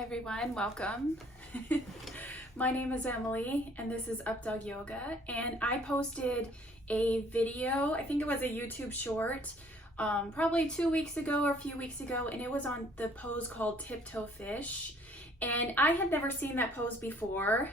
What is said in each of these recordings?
Hi everyone, welcome. My name is Emily and this is Updawg-Yoga, and I posted a video, I think it was a YouTube short, probably 2 weeks ago or a few weeks ago, and it was on the pose called Tiptoe Fish. And I had never seen that pose before.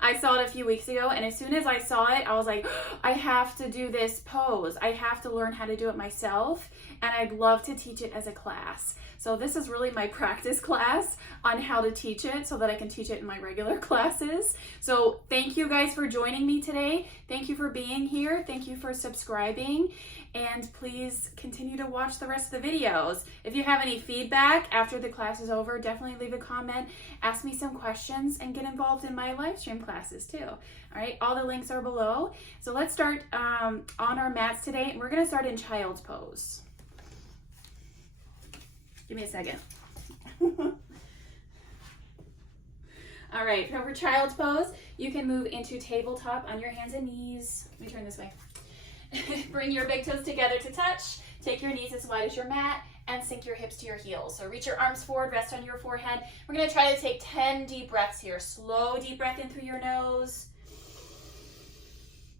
I saw it a few weeks ago, and as soon as I saw it, I was like, I have to do this pose. I have to learn how to do it myself, and I'd love to teach it as a class. So this is really my practice class on how to teach it so that I can teach it in my regular classes. So thank you guys for joining me today. Thank you for being here. Thank you for subscribing. And please continue to watch the rest of the videos. If you have any feedback after the class is over, definitely leave a comment, ask me some questions, and get involved in my live stream classes too. All right, all the links are below. So let's start on our mats today, and we're gonna start in child's pose. Give me a second. All right, for child's pose, you can move into tabletop on your hands and knees. Let me turn this way. Bring your big toes together to touch. Take your knees as wide as your mat and sink your hips to your heels. So reach your arms forward, rest on your forehead. We're gonna try to take 10 deep breaths here. Slow deep breath in through your nose.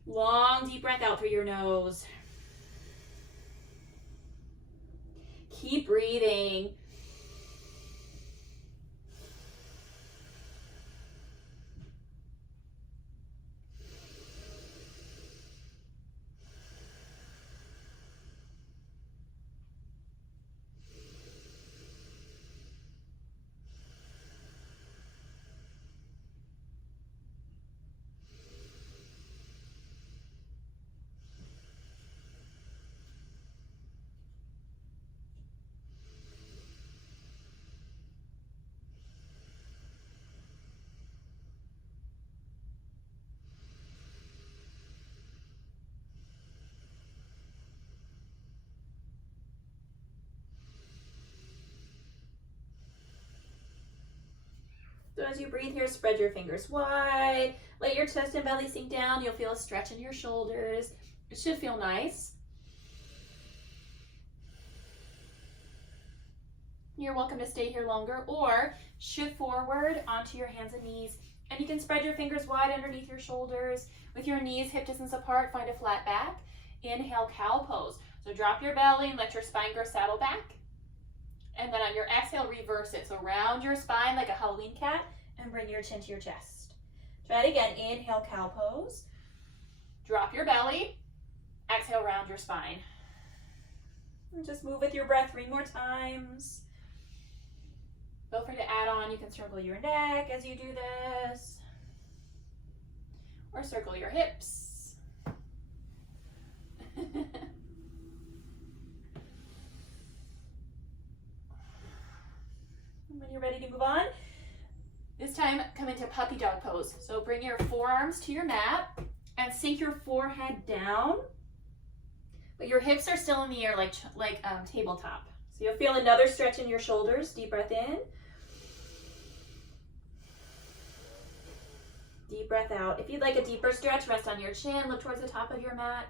Long deep breath out through your nose. Keep breathing. So as you breathe here, spread your fingers wide. Let your chest and belly sink down. You'll feel a stretch in your shoulders. It should feel nice. You're welcome to stay here longer or shift forward onto your hands and knees. And you can spread your fingers wide underneath your shoulders. With your knees hip distance apart, find a flat back. Inhale, cow pose. So drop your belly and let your spine go saddle back. And then on your exhale, reverse it. So round your spine like a Halloween cat and bring your chin to your chest. Try it again. Inhale, cow pose. Drop your belly. Exhale, round your spine. And just move with your breath 3 more times. Feel free to add on. You can circle your neck as you do this. Or circle your hips. When you're ready to move on, this time come into puppy dog pose. So bring your forearms to your mat and sink your forehead down, but your hips are still in the air like tabletop. So you'll feel another stretch in your shoulders. Deep breath in. Deep breath out. If you'd like a deeper stretch, rest on your chin, look towards the top of your mat.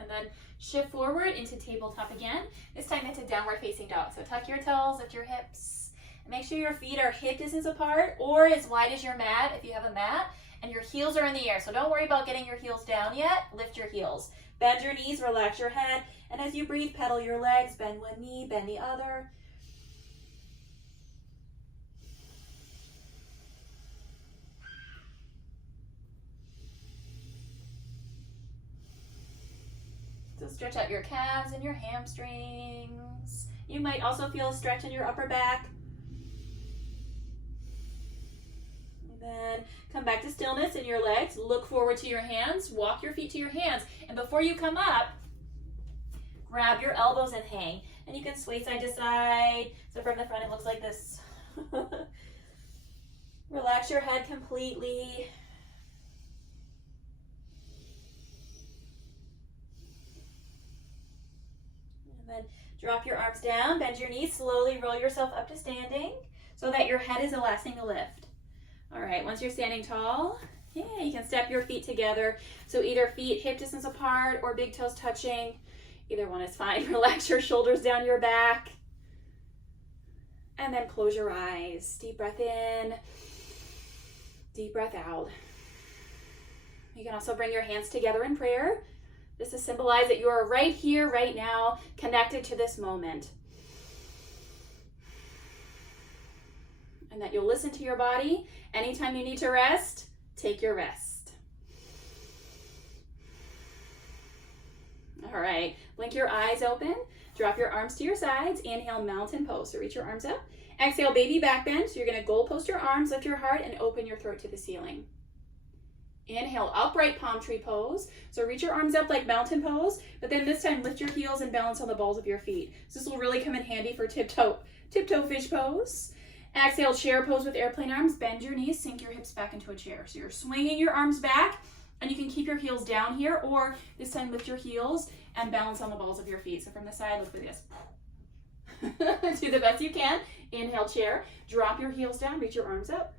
And then shift forward into tabletop again. This time into downward facing dog. So tuck your toes, lift your hips, and make sure your feet are hip distance apart or as wide as your mat if you have a mat, and your heels are in the air. So don't worry about getting your heels down yet. Lift your heels. Bend your knees, relax your head, and as you breathe, pedal your legs. Bend one knee, bend the other. So stretch out your calves and your hamstrings. You might also feel a stretch in your upper back. And then come back to stillness in your legs. Look forward to your hands. Walk your feet to your hands. And before you come up, grab your elbows and hang. And you can sway side to side. So from the front, it looks like this. Relax your head completely. And then drop your arms down, bend your knees, slowly roll yourself up to standing so that your head is the last thing to lift. All right, once you're standing tall, yeah, you can step step your feet together. So either feet hip distance apart or big toes touching. Either one is fine. Relax your shoulders down your back. And then close your eyes. Deep breath in. Deep breath out. You can also bring your hands together in prayer. This to symbolize that you are right here, right now, connected to this moment. And that you'll listen to your body. Anytime you need to rest, take your rest. All right, blink your eyes open. Drop your arms to your sides. Inhale, mountain pose. So reach your arms up. Exhale, baby back bend. So you're going to goal post your arms, lift your heart, and open your throat to the ceiling. Inhale, upright palm tree pose. So reach your arms up like mountain pose, but then this time lift your heels and balance on the balls of your feet. So this will really come in handy for tiptoe fish pose. Exhale, chair pose with airplane arms. Bend your knees, sink your hips back into a chair. So you're swinging your arms back, and you can keep your heels down here, or this time lift your heels and balance on the balls of your feet. So from the side, look like this. Do the best you can. Inhale, chair. Drop your heels down, reach your arms up.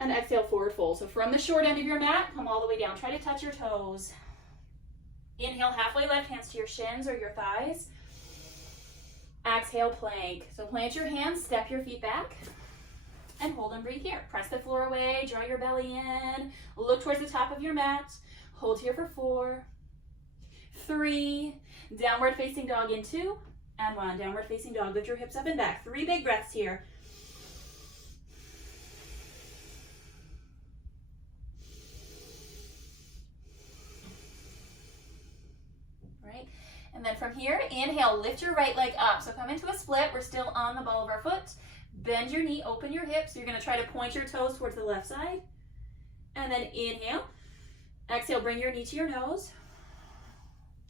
And exhale, forward fold. So from the short end of your mat, come all the way down. Try to touch your toes. Inhale, halfway lift, hands to your shins or your thighs. Exhale, plank. So plant your hands, step your feet back, and hold and breathe here. Press the floor away, draw your belly in, look towards the top of your mat. Hold here for 4, 3, downward facing dog in 2, and 1. Downward facing dog, lift your hips up and back. 3 big breaths here. Right, and then from here, inhale, lift your right leg up. So come into a split. We're still on the ball of our foot. Bend your knee, open your hips. You're going to try to point your toes towards the left side. And then inhale. Exhale, bring your knee to your nose.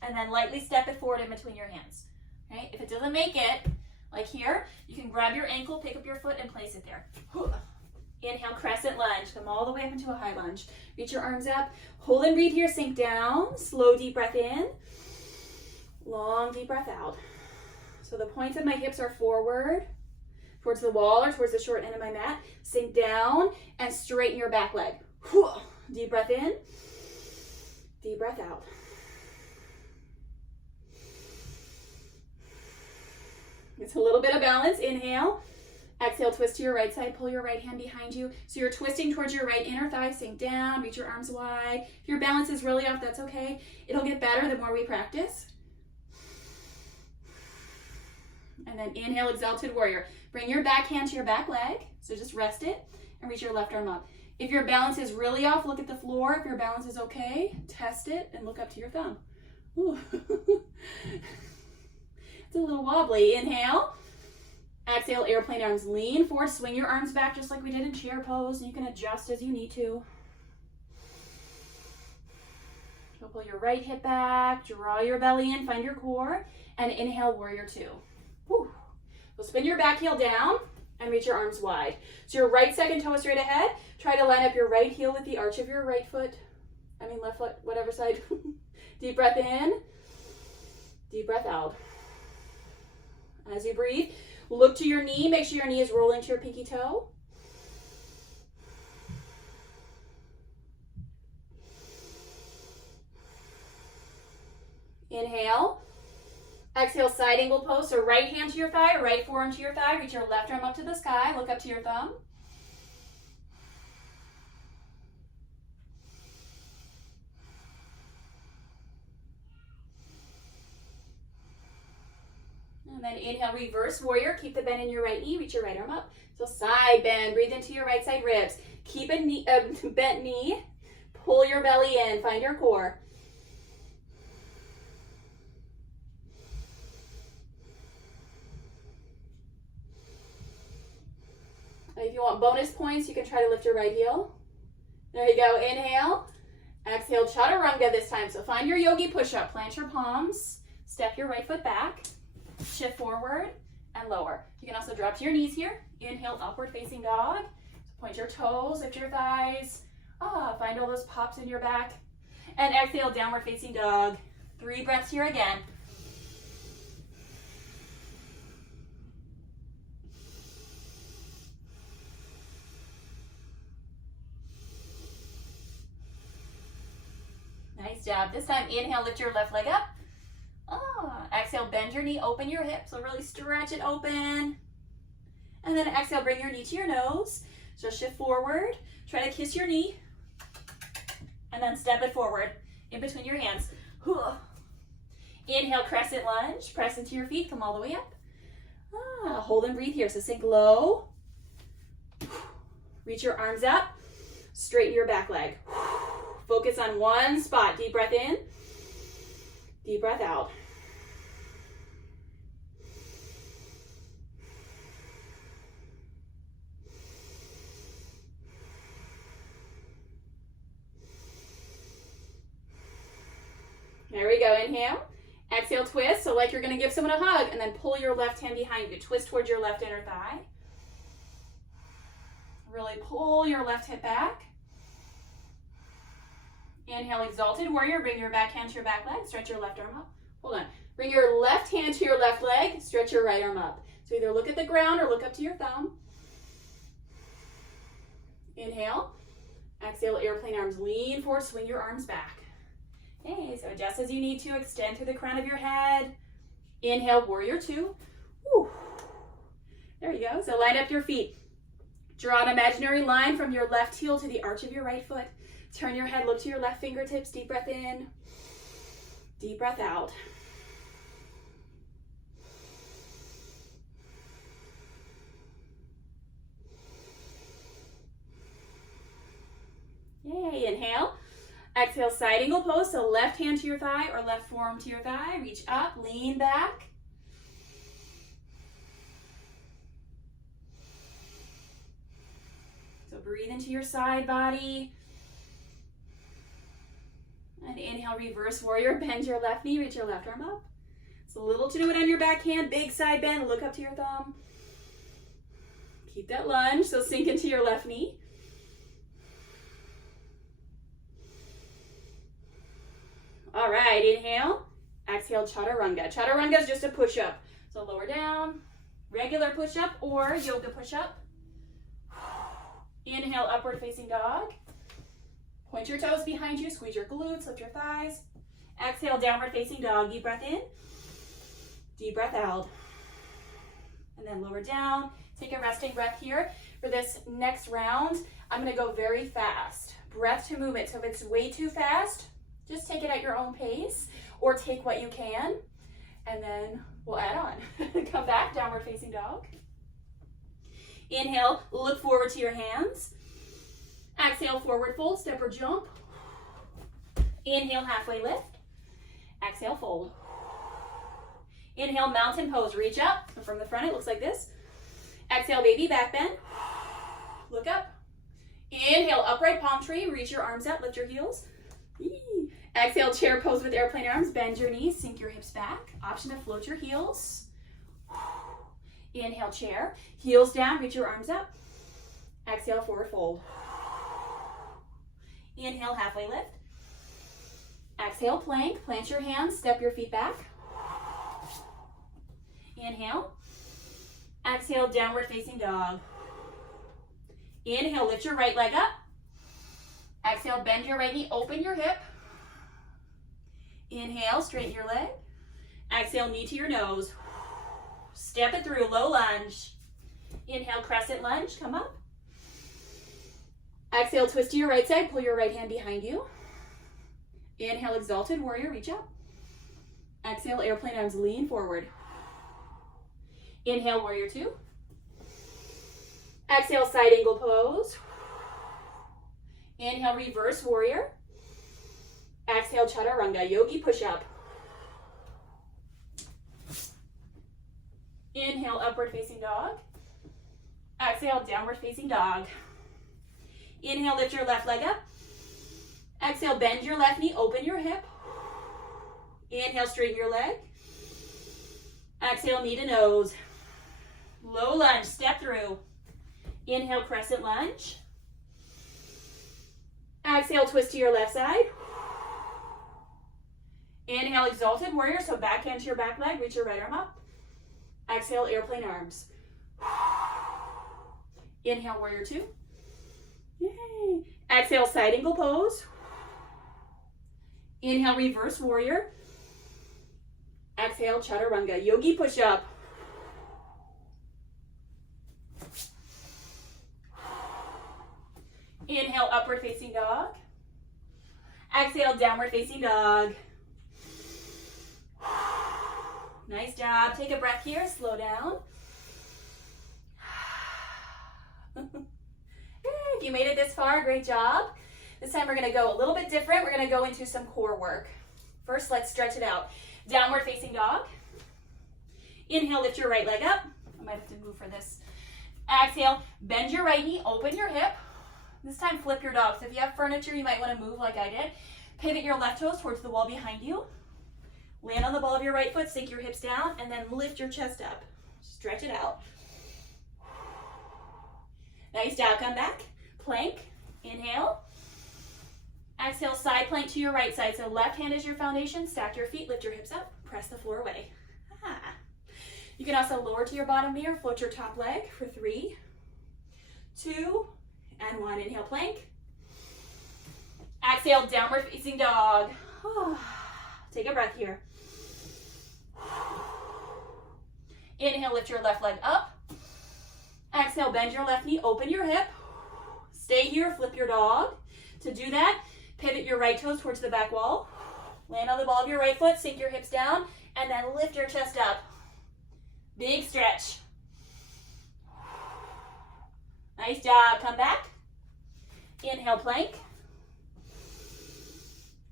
And then lightly step it forward in between your hands. Right? If it doesn't make it, like here, you can grab your ankle, pick up your foot, and place it there. Inhale, crescent lunge. Come all the way up into a high lunge. Reach your arms up. Hold and breathe here. Sink down. Slow, deep breath in. Long, deep breath out. So the points of my hips are forward, towards the wall or towards the short end of my mat. Sink down and straighten your back leg. Deep breath in. Deep breath out. It's a little bit of balance. Inhale. Exhale, twist to your right side. Pull your right hand behind you. So you're twisting towards your right inner thigh. Sink down. Reach your arms wide. If your balance is really off, that's okay. It'll get better the more we practice. And then inhale, exalted warrior. Bring your back hand to your back leg. So just rest it and reach your left arm up. If your balance is really off, look at the floor. If your balance is okay, test it and look up to your thumb. Ooh. It's a little wobbly. Inhale. Exhale, airplane arms. Lean forward. Swing your arms back just like we did in chair pose. And you can adjust as you need to. So pull your right hip back. Draw your belly in. Find your core. And inhale, warrior 2. Whew. So spin your back heel down and reach your arms wide. So your right second toe is straight ahead. Try to line up your right heel with the arch of your right foot. Left foot, whatever side. Deep breath in. Deep breath out. As you breathe, look to your knee. Make sure your knee is rolling to your pinky toe. Inhale. Exhale, side angle pose. So right hand to your thigh, right forearm to your thigh. Reach your left arm up to the sky. Look up to your thumb. And then inhale, reverse warrior. Keep the bend in your right knee. Reach your right arm up. So side bend. Breathe into your right side ribs. Keep a bent knee. Pull your belly in. Find your core. If you want bonus points, you can try to lift your right heel. There you go. Inhale. Exhale, chaturanga this time. So find your yogi push-up. Plant your palms. Step your right foot back. Shift forward and lower. You can also drop to your knees here. Inhale, upward facing dog. So point your toes, lift your thighs. Find all those pops in your back. And exhale, downward facing dog. 3 breaths here again. Nice job. This time, inhale, lift your left leg up. Exhale, bend your knee, open your hip. So really stretch it open. And then exhale, bring your knee to your nose. So shift forward. Try to kiss your knee. And then step it forward in between your hands. Inhale, crescent lunge. Press into your feet. Come all the way up. Hold and breathe here. So sink low. Reach your arms up. Straighten your back leg. Focus on one spot. Deep breath in. Deep breath out. There we go. Inhale. Exhale, twist. So like you're going to give someone a hug, and then pull your left hand behind you. Twist towards your left inner thigh. Really pull your left hip back. Inhale, exalted warrior. Bring your back hand to your back leg. Stretch your left arm up. Hold on. Bring your left hand to your left leg. Stretch your right arm up. So either look at the ground or look up to your thumb. Inhale. Exhale, airplane arms. Lean forward. Swing your arms back. Okay, so adjust as you need to. Extend through the crown of your head. Inhale, warrior two. Woo. There you go. So line up your feet. Draw an imaginary line from your left heel to the arch of your right foot. Turn your head, look to your left fingertips. Deep breath in. Deep breath out. Yay, inhale. Exhale, side angle pose. So left hand to your thigh or left forearm to your thigh. Reach up, lean back. So breathe into your side body. And inhale, reverse warrior. Bend your left knee, reach your left arm up. It's a little to do it on your back hand. Big side bend, look up to your thumb. Keep that lunge, so sink into your left knee. All right, inhale. Exhale, chaturanga. Chaturanga is just a push-up. So lower down, regular push-up or yoga push-up. Inhale, upward facing dog. Point your toes behind you, squeeze your glutes, lift your thighs. Exhale, downward facing dog. Deep breath in, deep breath out. And then lower down. Take a resting breath here. For this next round, I'm gonna go very fast. Breath to movement. So if it's way too fast, just take it at your own pace or take what you can and then we'll add on. Come back, downward facing dog. Inhale, look forward to your hands. Exhale, forward fold, step or jump. Inhale, halfway lift. Exhale, fold. Inhale, mountain pose, reach up. From the front, it looks like this. Exhale, baby, back bend. Look up. Inhale, upright palm tree, reach your arms out, lift your heels. Exhale, chair pose with airplane arms. Bend your knees, sink your hips back. Option to float your heels. Inhale, chair. Heels down, reach your arms up. Exhale, forward fold. Inhale, halfway lift. Exhale, plank. Plant your hands, step your feet back. Inhale. Exhale, downward facing dog. Inhale, lift your right leg up. Exhale, bend your right knee, open your hip. Inhale, straighten your leg. Exhale, knee to your nose. Step it through, low lunge. Inhale, crescent lunge, come up. Exhale, twist to your right side, pull your right hand behind you. Inhale, exalted warrior, reach up. Exhale, airplane arms, lean forward. Inhale, warrior two. Exhale, side angle pose. Inhale, reverse warrior. Exhale, chaturanga, yogi push-up. Inhale, upward facing dog. Exhale, downward facing dog. Inhale, lift your left leg up. Exhale, bend your left knee, open your hip. Inhale, straighten your leg. Exhale, knee to nose. Low lunge, step through. Inhale, crescent lunge. Exhale, twist to your left side. Inhale, exalted warrior, so back hand to your back leg, reach your right arm up. Exhale, airplane arms. Inhale, warrior two. Yay. Exhale, side angle pose. Inhale, reverse warrior. Exhale, chaturanga, yogi push-up. Inhale, upward facing dog. Exhale, downward facing dog. Nice job. Take a breath here, slow down. If you made it this far, great job. This time we're gonna go a little bit different. We're gonna go into some core work. First, let's stretch it out. Downward facing dog. Inhale, lift your right leg up. I might have to move for this. Exhale, bend your right knee, open your hip. This time, flip your dog. So if you have furniture, you might want to move like I did. Pivot your left toes towards the wall behind you. Land on the ball of your right foot, sink your hips down, and then lift your chest up. Stretch it out. Nice job. Come back. Plank. Inhale. Exhale, side plank to your right side. So left hand is your foundation. Stack your feet, lift your hips up, press the floor away. You can also lower to your bottom knee or float your top leg for 3, 2, and 1. Inhale, plank. Exhale, downward facing dog. Take a breath here. Inhale, lift your left leg up. Exhale, bend your left knee, open your hip. Stay here, flip your dog. To do that, pivot your right toes towards the back wall. Land on the ball of your right foot, sink your hips down, and then lift your chest up. Big stretch. Nice job. Come back. Inhale, plank.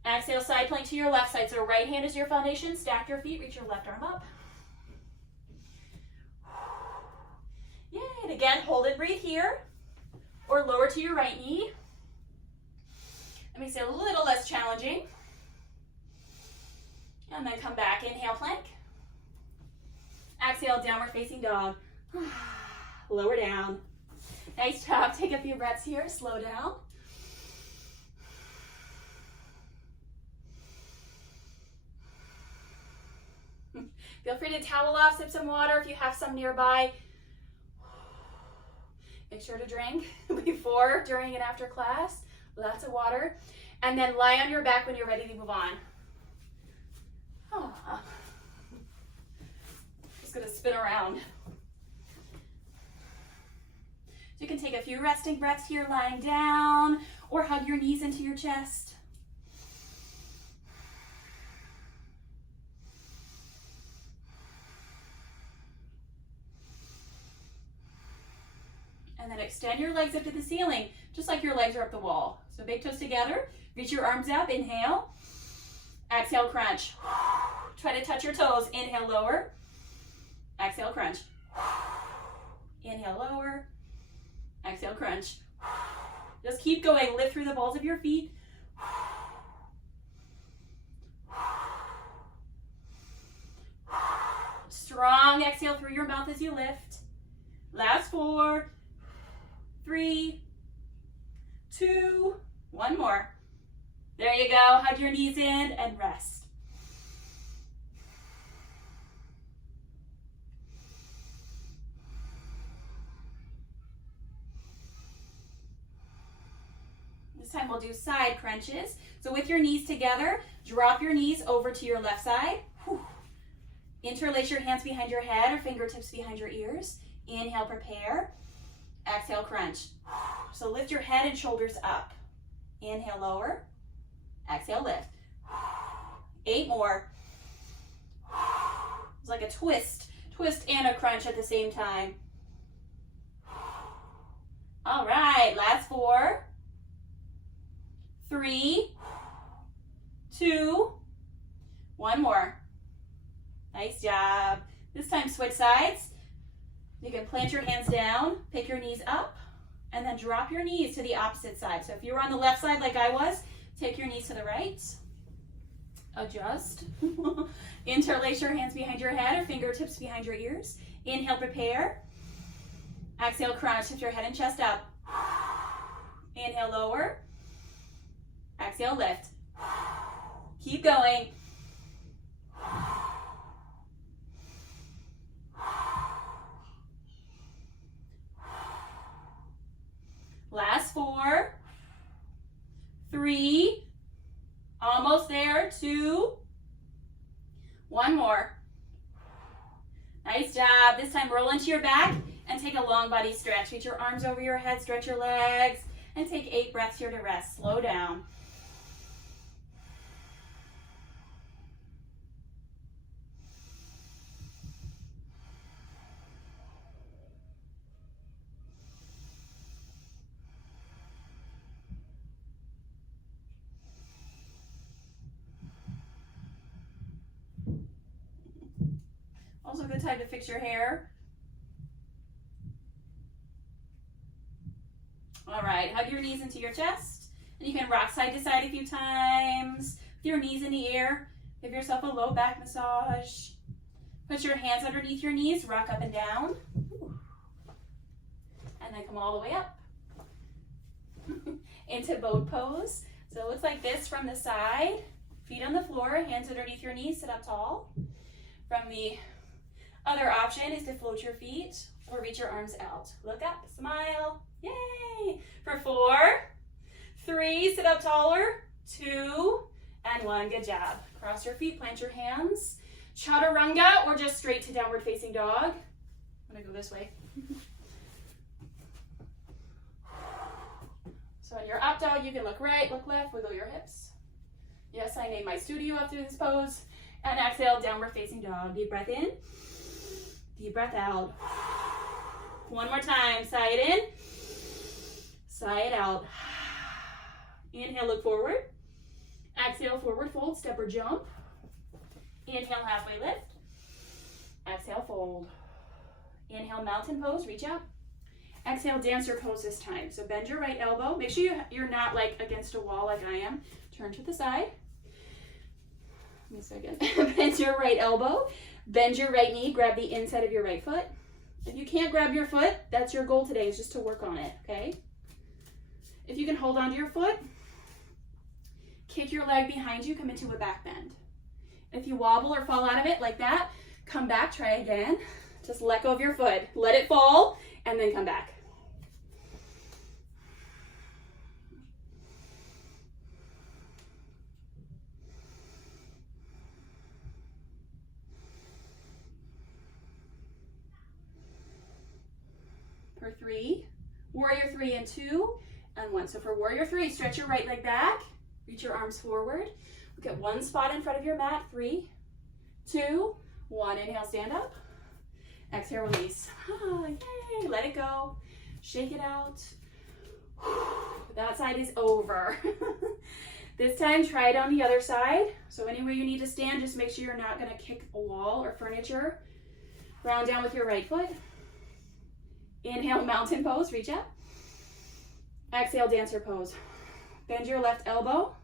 Exhale, side plank to your left side. So right hand is your foundation. Stack your feet. Reach your left arm up. Yay. And again, hold and breathe here. Or lower to your right knee. That makes it a little less challenging. And then come back. Inhale, plank. Exhale, downward facing dog. Lower down. Nice job. Take a few breaths here. Slow down. Feel free to towel off, sip some water if you have some nearby. Make sure to drink before, during, and after class. Lots of water. And then lie on your back when you're ready to move on. Just gonna spin around. You can take a few resting breaths here, lying down, or hug your knees into your chest. And then extend your legs up to the ceiling, just like your legs are up the wall. So big toes together, reach your arms up, inhale. Exhale, crunch. Try to touch your toes. Inhale, lower. Exhale, crunch. Inhale, lower. Exhale, crunch. Just keep going. Lift through the balls of your feet. Strong exhale through your mouth as you lift. Last 4, 3, 2, 1 more. There you go. Hug your knees in and rest. This time we'll do side crunches. So with your knees together, drop your knees over to your left side. Interlace your hands behind your head or fingertips behind your ears. Inhale, prepare. Exhale, crunch. So lift your head and shoulders up. Inhale, lower. Exhale, lift. 8 more. It's like a twist and a crunch at the same time. All right, last 4, 3, 2, 1 more. Nice job. This time switch sides. You can plant your hands down, pick your knees up, and then drop your knees to the opposite side. So if you were on the left side like I was, take your knees to the right. Adjust. Interlace your hands behind your head or fingertips behind your ears. Inhale, prepare. Exhale, crunch. Lift your head and chest up. Inhale, lower. Exhale, lift. Keep going. Last 4, 3, almost there, 2. One more. Nice job. This time roll into your back and take a long body stretch. Reach your arms over your head, stretch your legs, and take 8 breaths here to rest. Slow down. Also a good time to fix your hair. All right, hug your knees into your chest. And you can rock side to side a few times. With your knees in the air, give yourself a low back massage. Put your hands underneath your knees, rock up and down. And then come all the way up. Into boat pose. So it looks like this from the side. Feet on the floor, hands underneath your knees, sit up tall. From the other option is to float your feet or reach your arms out. Look up, smile, yay! For 4, 3, sit up taller, 2, and 1, good job. Cross your feet, plant your hands. Chaturanga or just straight to downward facing dog. I'm gonna go this way. So in your up dog, you can look right, look left, wiggle your hips. Yes, I named my studio after this pose. And exhale, downward facing dog. Deep breath in. Deep breath out. One more time. Sigh it in. Sigh it out. Inhale, look forward. Exhale, forward fold, step or jump. Inhale, halfway lift. Exhale, fold. Inhale, mountain pose, reach up. Exhale, dancer pose this time. So bend your right elbow. Make sure you're not like against a wall like I am. Turn to the side. Give me a second. Bend your right elbow. Bend your right knee, grab the inside of your right foot. If you can't grab your foot, that's your goal today, is just to work on it, okay? If you can hold onto your foot, kick your leg behind you, come into a back bend. If you wobble or fall out of it like that, come back, try again. Just let go of your foot, let it fall, and then come back. For 3, warrior 3 and 2, and 1. So for warrior 3, stretch your right leg back, reach your arms forward. Look at one spot in front of your mat. 3, 2, 1. Inhale, stand up. Exhale, release. Yay, let it go. Shake it out. That side is over. This time, try it on the other side. So anywhere you need to stand, just make sure you're not gonna kick a wall or furniture. Round down with your right foot. Inhale, mountain pose, reach up. Exhale, dancer pose. Bend your left elbow.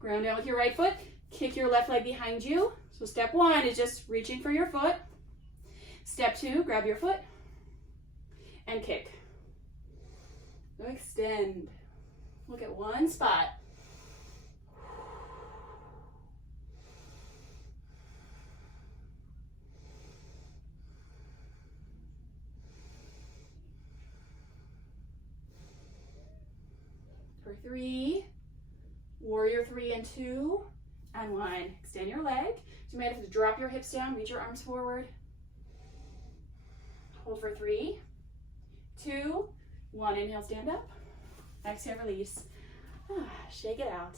Ground down with your right foot. Kick your left leg behind you. So step 1 is just reaching for your foot. Step 2, grab your foot and kick. Go extend. Look at one spot. For 3, warrior 3 and 2, and 1. Extend your leg. So you might have to drop your hips down, reach your arms forward. Hold for 3, 2, 1. Inhale, stand up. Exhale, release. Shake it out.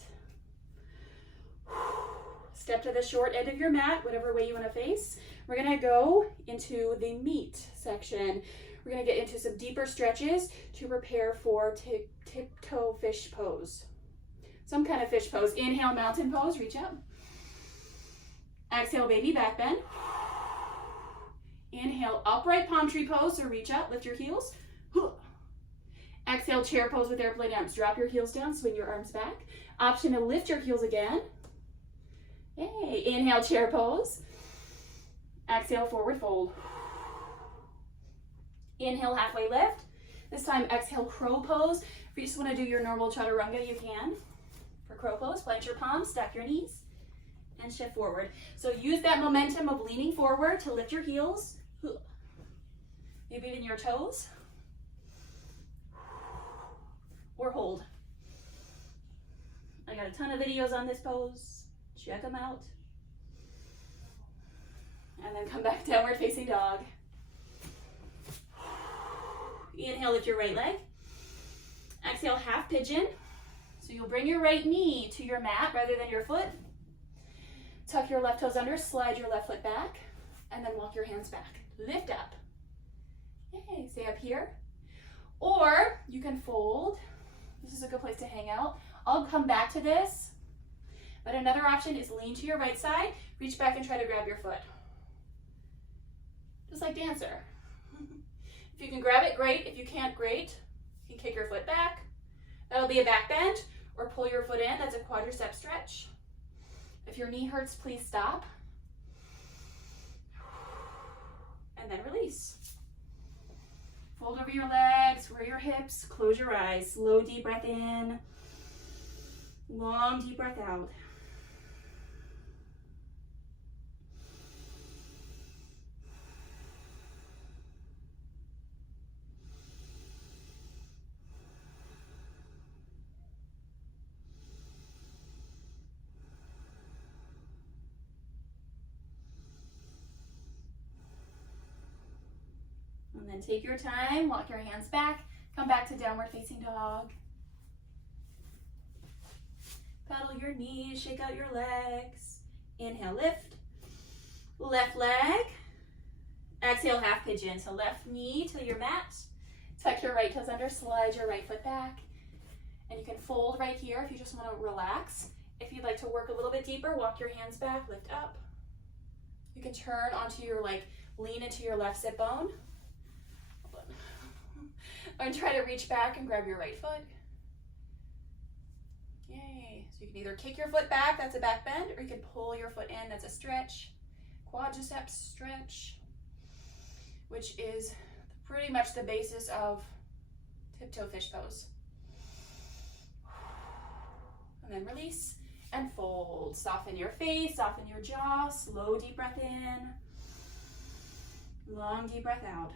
Step to the short end of your mat, whatever way you want to face. We're going to go into the meat section. We're going to get into some deeper stretches to prepare for tiptoe fish pose. Some kind of fish pose. Inhale, mountain pose, reach up. Exhale, baby back bend. Inhale, upright palm tree pose, so reach up, lift your heels. Exhale, chair pose with airplane arms. Drop your heels down, swing your arms back. Option to lift your heels again. Yay. Inhale, chair pose. Exhale, forward fold. Inhale, halfway lift. This time, exhale, crow pose. If you just want to do your normal chaturanga, you can. For crow pose, plant your palms, stack your knees, and shift forward. So use that momentum of leaning forward to lift your heels. Maybe even your toes. Or hold. I got a ton of videos on this pose. Check them out. And then come back downward facing dog. Inhale, lift your right leg. Exhale, half pigeon. So you'll bring your right knee to your mat rather than your foot. Tuck your left toes under, slide your left foot back, and then walk your hands back. Lift up. Yay, stay up here. Or you can fold. This is a good place to hang out. I'll come back to this, but another option is lean to your right side, reach back and try to grab your foot. Just like dancer. If you can grab it, great. If you can't, great. You can kick your foot back. That'll be a back bend, or pull your foot in. That's a quadricep stretch. If your knee hurts, please stop. And then release. Fold over your legs, square your hips, close your eyes. Slow, deep breath in. Long, deep breath out. And then take your time, walk your hands back, come back to downward facing dog. Pedal your knees, shake out your legs. Inhale, lift. Left leg. Exhale, half pigeon. So left knee to your mat. Tuck your right toes under, slide your right foot back. And you can fold right here if you just want to relax. If you'd like to work a little bit deeper, walk your hands back, lift up. You can turn onto your, lean into your left sit bone. And try to reach back and grab your right foot. Yay. So you can either kick your foot back, that's a back bend, or you can pull your foot in, that's a stretch. Quadricep stretch, which is pretty much the basis of tiptoe fish pose. And then release and fold. Soften your face, soften your jaw, slow deep breath in. Long deep breath out.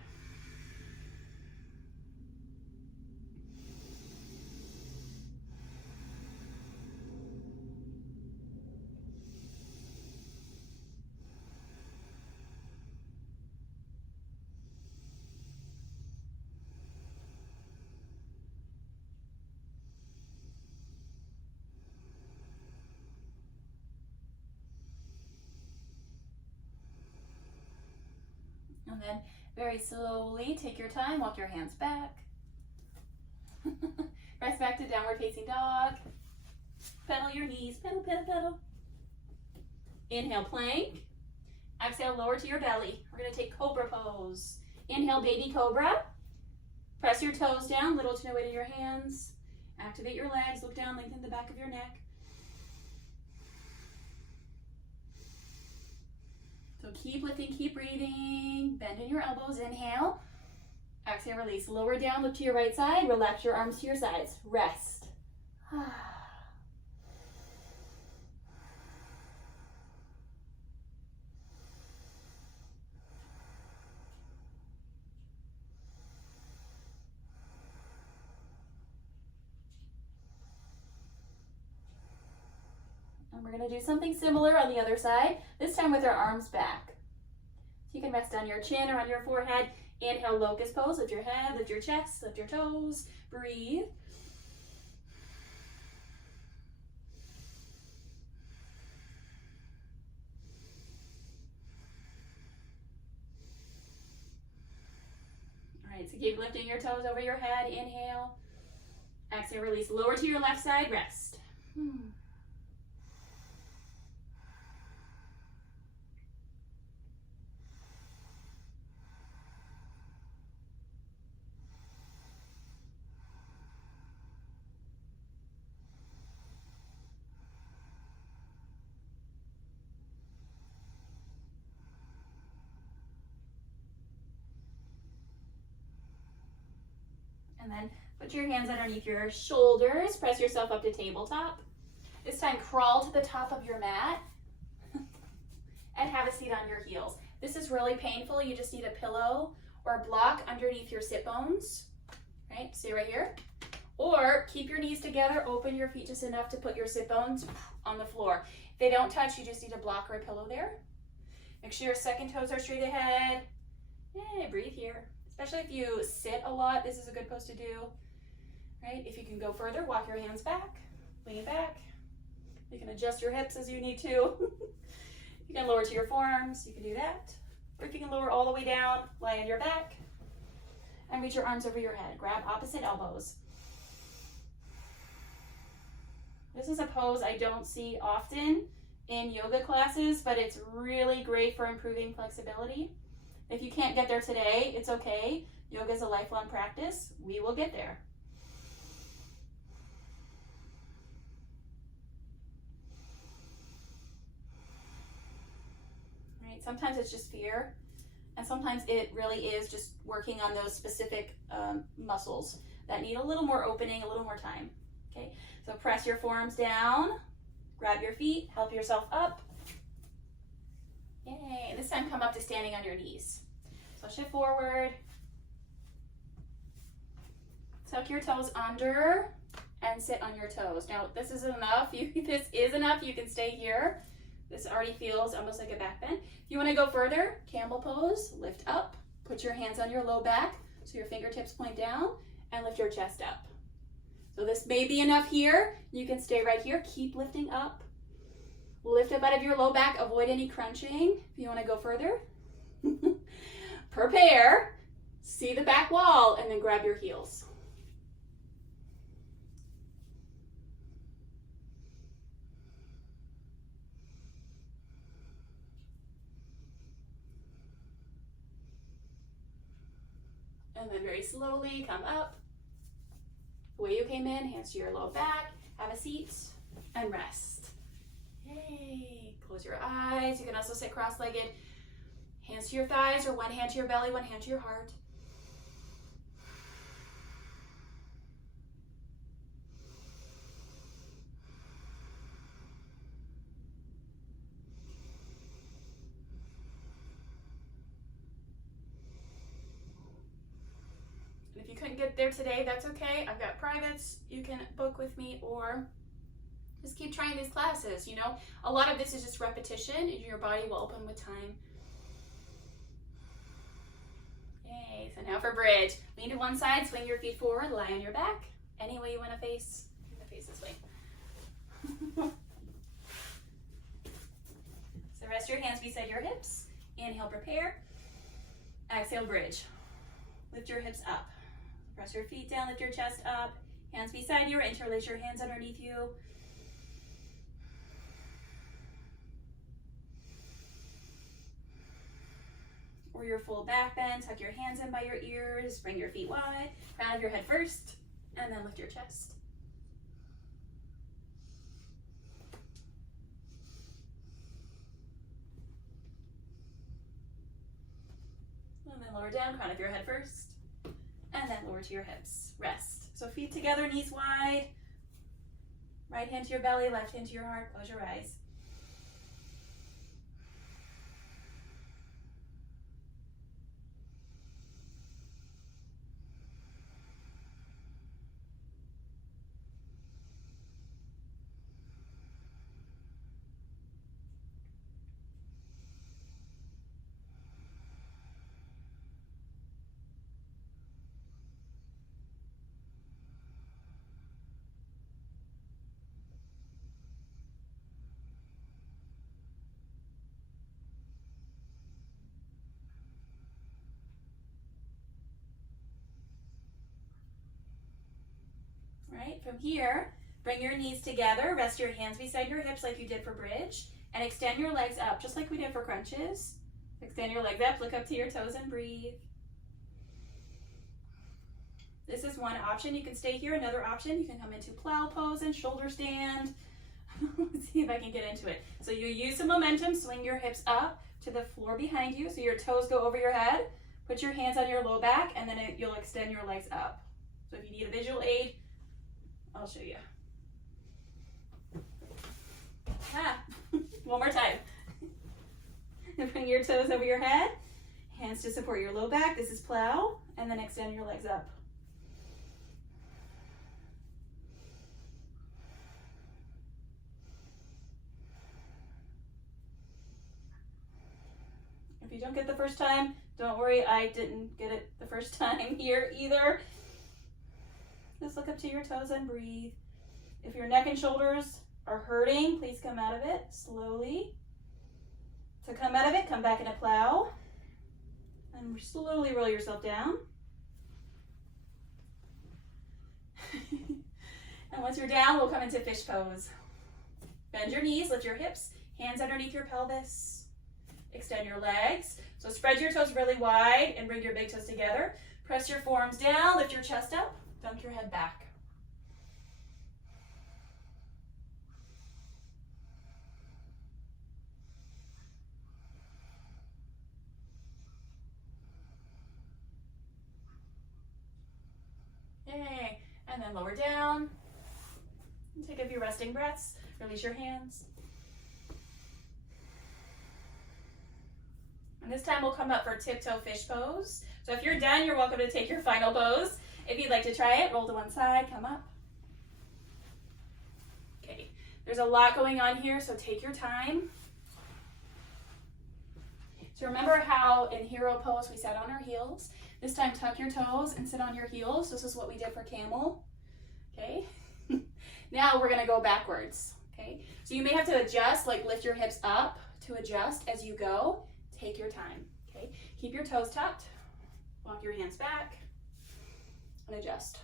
And then very slowly, take your time, walk your hands back. Press back to downward facing dog. Pedal your knees, pedal, pedal, pedal. Inhale, plank. Exhale, lower to your belly. We're gonna take cobra pose. Inhale, baby cobra. Press your toes down, little to no weight in your hands. Activate your legs, look down, lengthen the back of your neck. So keep lifting, keep breathing. Bend in your elbows, inhale. Exhale, release. Lower down, look to your right side. Relax your arms to your sides. Rest. And we're going to do something similar on the other side, this time with our arms back. So you can rest on your chin or on your forehead. Inhale, locust pose. Lift your head, lift your chest, lift your toes. Breathe. All right, so keep lifting your toes over your head. Inhale. Exhale, release. Lower to your left side, rest. And then put your hands underneath your shoulders. Press yourself up to tabletop. This time, crawl to the top of your mat and have a seat on your heels. This is really painful. You just need a pillow or a block underneath your sit bones. Right? Stay right here. Or keep your knees together, open your feet just enough to put your sit bones on the floor. If they don't touch, you just need a block or a pillow there. Make sure your second toes are straight ahead. Breathe here. Especially if you sit a lot, this is a good pose to do. Right? If you can go further, walk your hands back, lean back. You can adjust your hips as you need to. You can lower to your forearms, you can do that. Or if you can lower all the way down, lie on your back, and reach your arms over your head. Grab opposite elbows. This is a pose I don't see often in yoga classes, but it's really great for improving flexibility. If you can't get there today, it's okay. Yoga is a lifelong practice. We will get there. Right? Sometimes it's just fear, and sometimes it really is just working on those specific muscles that need a little more opening, a little more time. Okay, so press your forearms down, grab your feet, help yourself up. Yay, and this time come up to standing on your knees. So shift forward, tuck your toes under, and sit on your toes. Now this is enough, this is enough, you can stay here. This already feels almost like a back bend. If you wanna go further, camel pose, lift up, put your hands on your low back, so your fingertips point down, and lift your chest up. So this may be enough here. You can stay right here. Keep lifting up. Lift up out of your low back. Avoid any crunching. If you want to go further, prepare. See the back wall and then grab your heels. And then very slowly come up. The way you came in, hands to your low back, have a seat, and rest. Yay. Close your eyes. You can also sit cross-legged. Hands to your thighs, or one hand to your belly, one hand to your heart. If you couldn't get there today, that's okay. I've got privates you can book with me, or just keep trying these classes. You know, a lot of this is just repetition, and your body will open with time. Yay. So now for bridge. Lean to one side, swing your feet forward, lie on your back. Any way you want to face. I'm going to face this way. So rest your hands beside your hips. Inhale, prepare. Exhale, bridge. Lift your hips up. Press your feet down, lift your chest up. Hands beside you, or interlace your hands underneath you. Or your full back bend, tuck your hands in by your ears, bring your feet wide, crown of your head first, and then lift your chest. And then lower down, crown of your head first, and then lower to your hips. Rest. So feet together, knees wide. Right hand to your belly, left hand to your heart. Close your eyes. Right, from here, bring your knees together, rest your hands beside your hips like you did for bridge, and extend your legs up, just like we did for crunches. Extend your legs up, look up to your toes and breathe. This is one option. You can stay here. Another option, you can come into plow pose and shoulder stand. Let's see if I can get into it. So you use some momentum, swing your hips up to the floor behind you, so your toes go over your head. Put your hands on your low back, and then you'll extend your legs up. So if you need a visual aid, I'll show you. One more time. And bring your toes over your head, hands to support your low back. This is plow, and then extend your legs up. you don't get the first time, don't worry, I didn't get it the first time here either. Just look up to your toes and breathe. If your neck and shoulders are hurting, please come out of it slowly. To come out of it, come back in a plow and slowly roll yourself down. And once you're down, we'll come into fish pose. Bend your knees, lift your hips, hands underneath your pelvis. Extend your legs. So spread your toes really wide and bring your big toes together. Press your forearms down, lift your chest up, dunk your head back. Yay. And then lower down. And take a few resting breaths. Release your hands. And this time we'll come up for tiptoe fish pose. So if you're done, you're welcome to take your final pose. If you'd like to try it, roll to one side, come up. Okay, there's a lot going on here, so take your time. So remember how in hero pose we sat on our heels. This time tuck your toes and sit on your heels. This is what we did for camel. Okay, now we're gonna go backwards. Okay, so you may have to adjust, like lift your hips up to adjust as you go. Take your time, okay? Keep your toes tucked, walk your hands back, and adjust.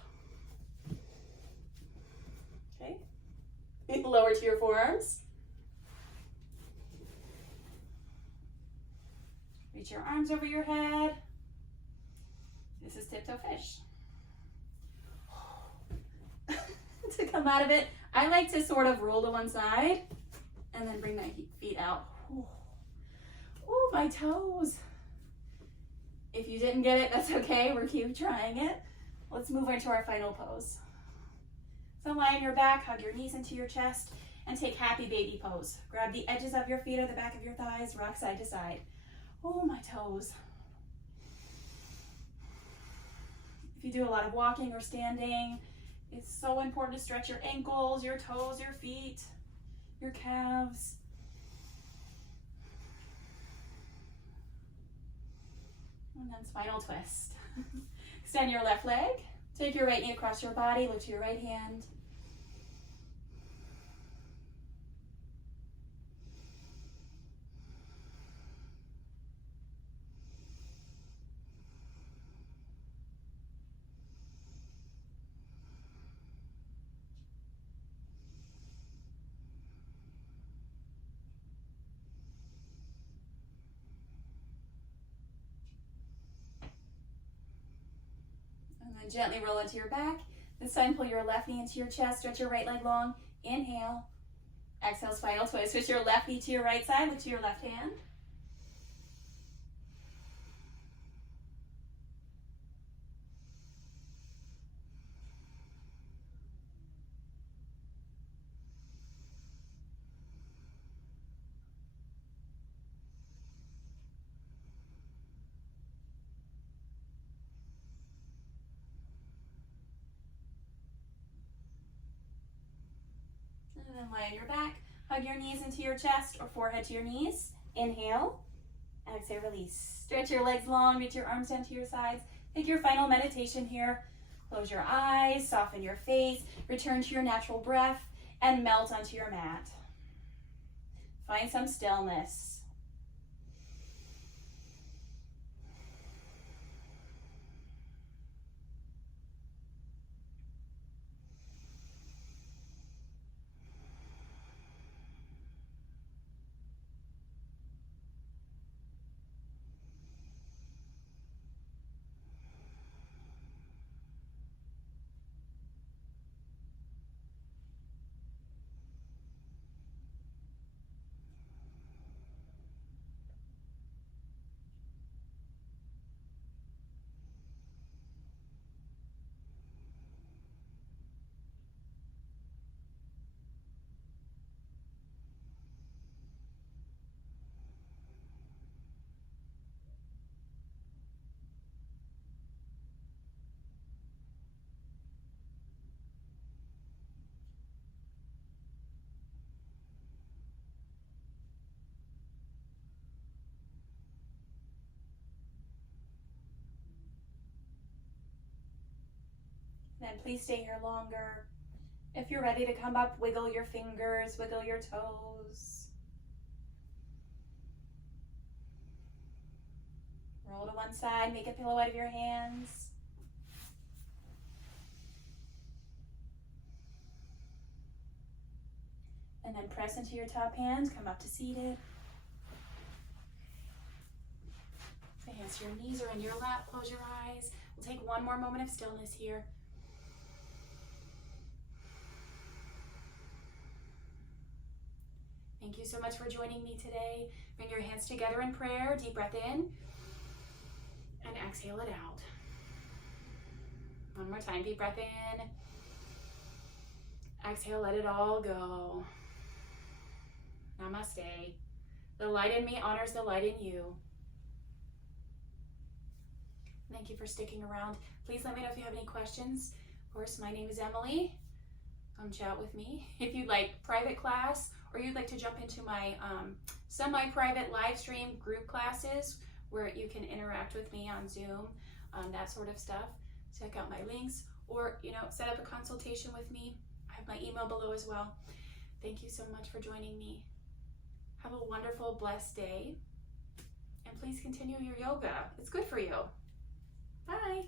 Okay? Lower to your forearms. Reach your arms over your head. This is tiptoe fish. To come out of it, I like to sort of roll to one side and then bring my feet out. Oh, my toes. If you didn't get it, that's okay. We're keep trying it. Let's move into our final pose. So lie on your back, hug your knees into your chest, and take happy baby pose. Grab the edges of your feet or the back of your thighs, rock side to side. Oh, my toes. If you do a lot of walking or standing, it's so important to stretch your ankles, your toes, your feet, your calves. And then spinal twist. Extend your left leg. Take your right knee across your body. Look to your right hand. And gently roll into your back. This time pull your left knee into your chest, stretch your right leg long. Inhale. Exhale, spinal twist. Switch your left knee to your right side, look to your left hand. And then lie on your back. Hug your knees into your chest or forehead to your knees. Inhale. Exhale, release. Stretch your legs long, reach your arms down to your sides. Take your final meditation here. Close your eyes, soften your face, return to your natural breath, and melt onto your mat. Find some stillness. And then please stay here longer. If you're ready to come up, wiggle your fingers, wiggle your toes. Roll to one side, make a pillow out of your hands. And then press into your top hands, come up to seated. The hands to your knees or in your lap, close your eyes. We'll take one more moment of stillness here. Thank you so much for joining me today. Bring your hands together in prayer. Deep breath in and exhale it out. One more time, deep breath in. Exhale, let it all go. Namaste. The light in me honors the light in you. Thank you for sticking around. Please let me know if you have any questions. Of course, my name is Emily. Come chat with me. If you'd like private class or you'd like to jump into my semi-private live stream group classes where you can interact with me on Zoom, that sort of stuff, check out my links or, set up a consultation with me. I have my email below as well. Thank you so much for joining me. Have a wonderful, blessed day. And please continue your yoga. It's good for you. Bye.